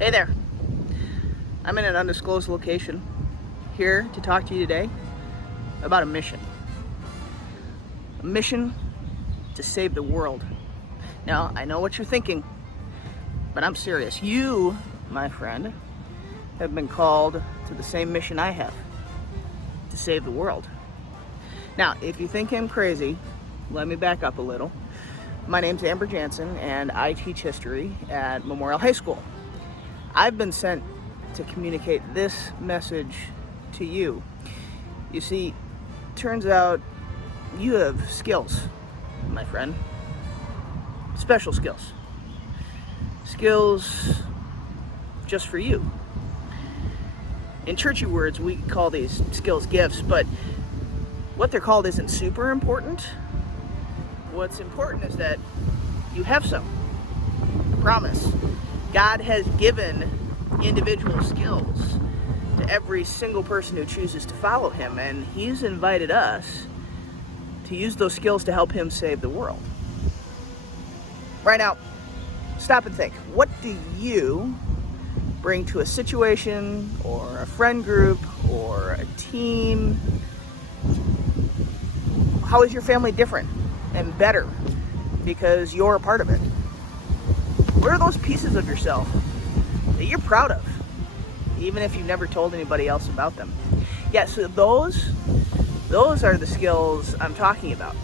Hey there. I'm in an undisclosed location here to talk to you today about a mission. A mission to save the world. Now, I know what you're thinking, but I'm serious. You, my friend, have been called to the same mission I have, to save the world. Now, if you think I'm crazy, let me back up a little. My name's Amber Jansen, and I teach history at Memorial High School. I've been sent to communicate this message to you. You see, turns out you have skills, my friend. Special skills. Skills just for you. In churchy words, we call these skills gifts, but what they're called isn't super important. What's important is that you have some. I promise. God has given individual skills to every single person who chooses to follow him, and he's invited us to use those skills to help him save the world. Right now, stop and think. What do you bring to a situation or a friend group or a team? How is your family different and better because you're a part of it? What are those pieces of yourself that you're proud of, even if you've never told anybody else about them? Yeah, so those are the skills I'm talking about.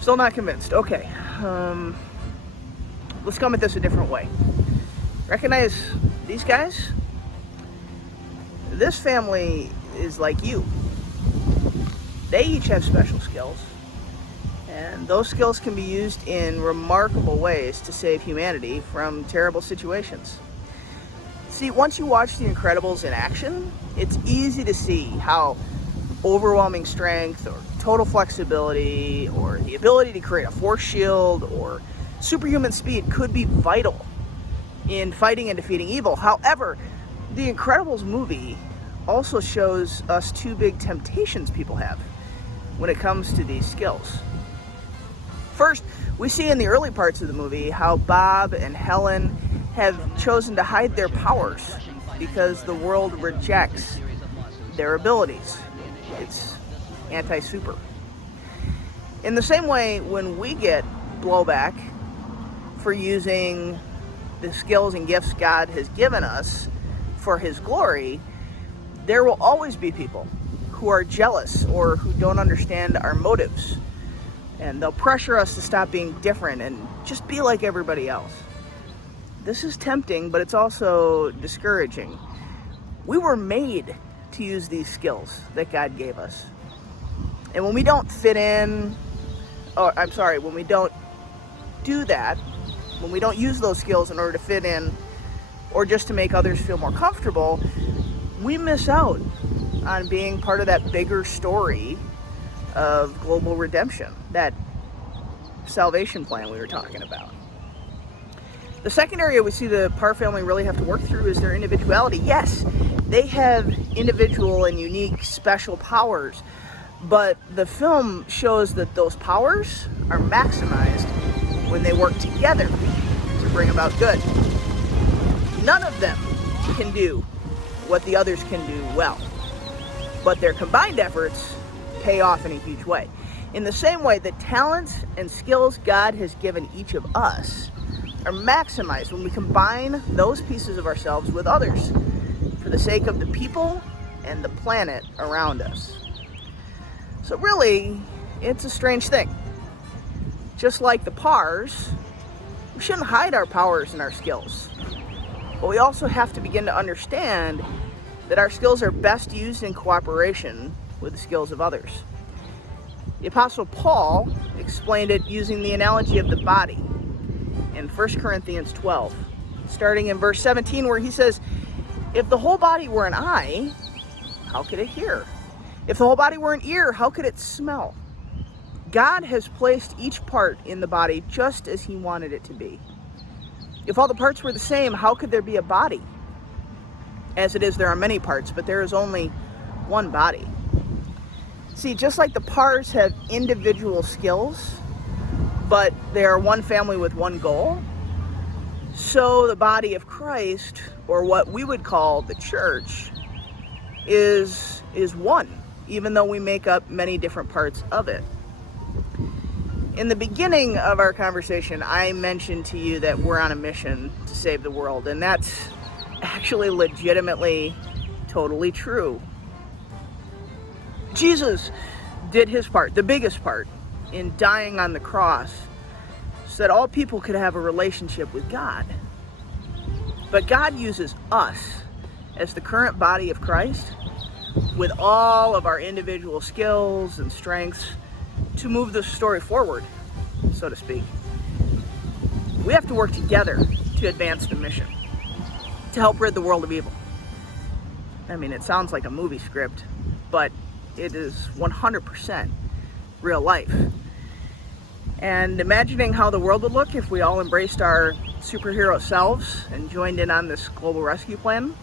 Still not convinced. Okay, let's come at this a different way. Recognize these guys? This family is like you. They each have special skills. And those skills can be used in remarkable ways to save humanity from terrible situations. See, once you watch The Incredibles in action, it's easy to see how overwhelming strength or total flexibility or the ability to create a force shield or superhuman speed could be vital in fighting and defeating evil. However, The Incredibles movie also shows us two big temptations people have when it comes to these skills. First, we see in the early parts of the movie how Bob and Helen have chosen to hide their powers because the world rejects their abilities. It's anti-super. In the same way, when we get blowback for using the skills and gifts God has given us for his glory, there will always be people who are jealous or who don't understand our motives. And they'll pressure us to stop being different and just be like everybody else. This is tempting, but it's also discouraging. We were made to use these skills that God gave us. And when we don't fit in, when we don't do that, when we don't use those skills in order to fit in or just to make others feel more comfortable, we miss out on being part of that bigger story of global redemption, that salvation plan we were talking about. The second area we see the Parr family really have to work through is their individuality. Yes, they have individual and unique special powers, but the film shows that those powers are maximized when they work together to bring about good. None of them can do what the others can do well, but their combined efforts pay off in a huge way. In the same way, the talents and skills God has given each of us are maximized when we combine those pieces of ourselves with others for the sake of the people and the planet around us. So really, it's a strange thing. Just like the Parrs, we shouldn't hide our powers and our skills. But we also have to begin to understand that our skills are best used in cooperation with the skills of others. The Apostle Paul explained it using the analogy of the body in 1 Corinthians 12, starting in verse 17, where he says, if the whole body were an eye, how could it hear? If the whole body were an ear, how could it smell? God has placed each part in the body just as he wanted it to be. If all the parts were the same, how could there be a body? As it is, there are many parts, but there is only one body. See, just like the Parrs have individual skills, but they are one family with one goal, So the body of Christ, or what we would call the church, is one, even though we make up many different parts of it. In the beginning of our conversation, I mentioned to you that we're on a mission to save the world, and that's actually legitimately totally true. Jesus did his part, the biggest part, in dying on the cross so that all people could have a relationship with God. But God uses us as the current body of Christ with all of our individual skills and strengths to move the story forward, so to speak. We have to work together to advance the mission, to help rid the world of evil. I mean, it sounds like a movie script, but it is 100% real life. And imagining how the world would look if we all embraced our superhero selves and joined in on this global rescue plan,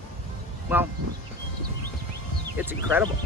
well, it's incredible.